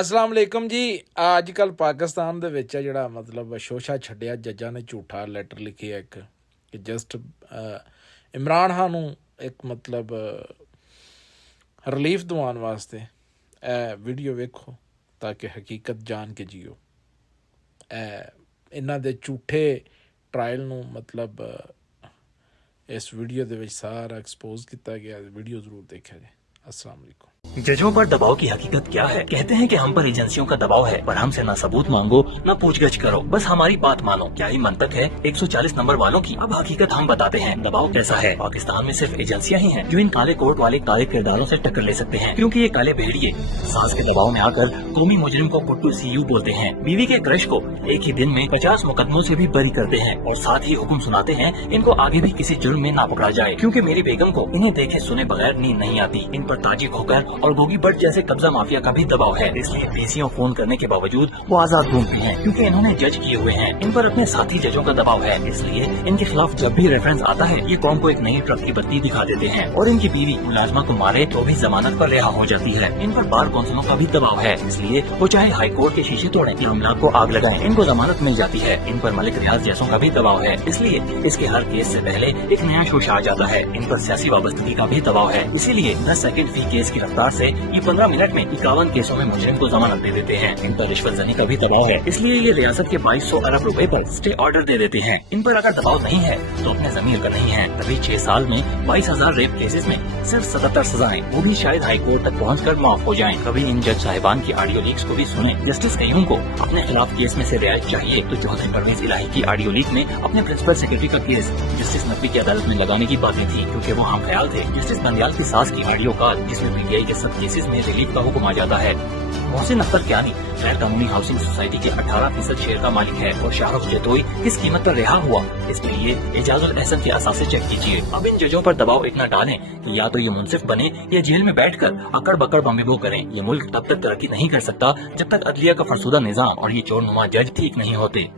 ਅਸਲਾਮ ਅਲੈਕਮ ਜੀ। ਅੱਜ ਕੱਲ ਪਾਕਿਸਤਾਨ ਦੇ ਵਿੱਚ ਆ ਜਿਹੜਾ ਮਤਲਬ ਸ਼ੋਸ਼ਾ ਛੱਡਿਆ, ਜੱਜਾਂ ਨੇ ਝੂਠਾ ਲੈਟਰ ਲਿਖਿਆ ਇੱਕ ਕਿ ਜਸਟ ਇਮਰਾਨ ਖਾਨ ਨੂੰ ਇੱਕ ਮਤਲਬ ਰਿਲੀਫ ਦਿਵਾਉਣ ਵਾਸਤੇ ਇਹ ਵੀਡੀਓ ਵੇਖੋ ਤਾਂ ਕਿ ਹਕੀਕਤ ਜਾਣ ਕੇ ਜੀਓ। ਇਹਨਾਂ ਦੇ ਝੂਠੇ ਟਰਾਇਲ ਨੂੰ ਮਤਲਬ ਇਸ ਵੀਡੀਓ ਦੇ ਵਿੱਚ ਸਾਰਾ ਐਕਸਪੋਜ਼ ਕੀਤਾ ਗਿਆ। ਵੀਡੀਓ ਜ਼ਰੂਰ देखा जाए। अस्सलाम वालेकुम। जजों पर दबाव की हकीकत क्या है? कहते हैं कि हम पर एजेंसियों का दबाव है, पर हमसे ना सबूत मांगो ना पूछगछ करो, बस हमारी बात मानो। क्या ही मंतक है 140 नंबर वालों की। अब हकीकत हम बताते हैं दबाव कैसा है। पाकिस्तान में सिर्फ एजेंसियां ही हैं जो इन काले कोट वाले काले किरदारों से टक्कर ले सकते हैं, क्योंकि ये काले भेड़िए सास के दबाव में आकर कौमी मुजरिम को पुट्टू सीयू बोलते हैं। बीवी के क्रश को एक ही दिन में 50 मुकदमों से भी बरी करते हैं और साथ ही हुक्म सुनाते हैं इनको आगे भी किसी जुर्म में ना पकड़ा जाए, क्योंकि मेरी बेगम को इन्हें देखे सुने बगैर नींद नहीं आती। इन पर ताजिक होकर और गोगी बट जैसे कब्जा माफिया का भी दबाव है, इसलिए पीसीओ फोन करने के बावजूद वो आजाद घूमती हैं, क्योंकि इन्होंने जज किए हुए हैं। इन पर अपने साथी जजों का दबाव है, इसलिए इनके खिलाफ जब भी रेफरेंस आता है ये कौम को एक नई ट्रक की बत्ती दिखा देते हैं। और इनकी बीवी मुलाजमा को मारे तो भी जमानत पर रिहा हो जाती है। इन पर बार कौंसलों का भी दबाव है, इसलिए वो चाहे हाई कोर्ट के शीशे तोड़े या अमलाक को आग लगाएं, इनको जमानत मिल जाती है। इन पर मलिक रियाज जैसों का भी दबाव है, इसलिए इसके हर केस से पहले एक नया शोशा आ जाता है। इन पर सियासी वाबस्तगी का भी दबाव है, इसीलिए 10 सेकंड फी केस की रफ्तार से ये 15 मिनट में 51 केसों में मुजरिम को जमानत दे देते हैं। इन पर रिश्वत जनी का भी दबाव है, इसलिए ये रियासत के 2200 अरब रुपए पर स्टे ऑर्डर दे देते हैं। इन पर अगर दबाव नहीं है तो अपने जमीर का नहीं है। तभी 6 साल में 22,000 रेप केसेस में सिर्फ 77 सजाएं, वो भी शायद हाई कोर्ट तक पहुंचकर माफ हो जाएं। कभी इन जज साहिबान की ऑडियो लीक्स को भी सुने। जस्टिस कयूम को अपने खिलाफ केस में से रियायत चाहिए तो चौधरी परवेज इलाही की ऑडियो लीक में अपने प्रिंसिपल सेक्रेटरी का केस जस्टिस नकवी की अदालत में लगाने की बातें थी, क्योंकि वो हम ख्याल थे। जस्टिस बंदियाल की सास की ऑडियो कॉल जिसमें पीटीआई के सब केसेस में रिलीफ का हुक्म आ जाता है। मोहसिन अख्तर क्यानी गैर कानूनी हाउसिंग सोसाइटी के 18% शेयर का मालिक है और शाहरुख जतोई किस कीमत पर रिहा हुआ, इसके लिए एजाजुल एहसन के असासे चेक कीजिए। अब इन जजों पर दबाव इतना डालें कि या तो ये मुंसिफ बने या जेल में बैठकर अकड़ बकड़ बम्बेबो करें। ये मुल्क तब तक तरक्की नहीं कर सकता जब तक अदलिया का फरसुदा निजाम और ये चोर नुमा जज ठीक नहीं होते।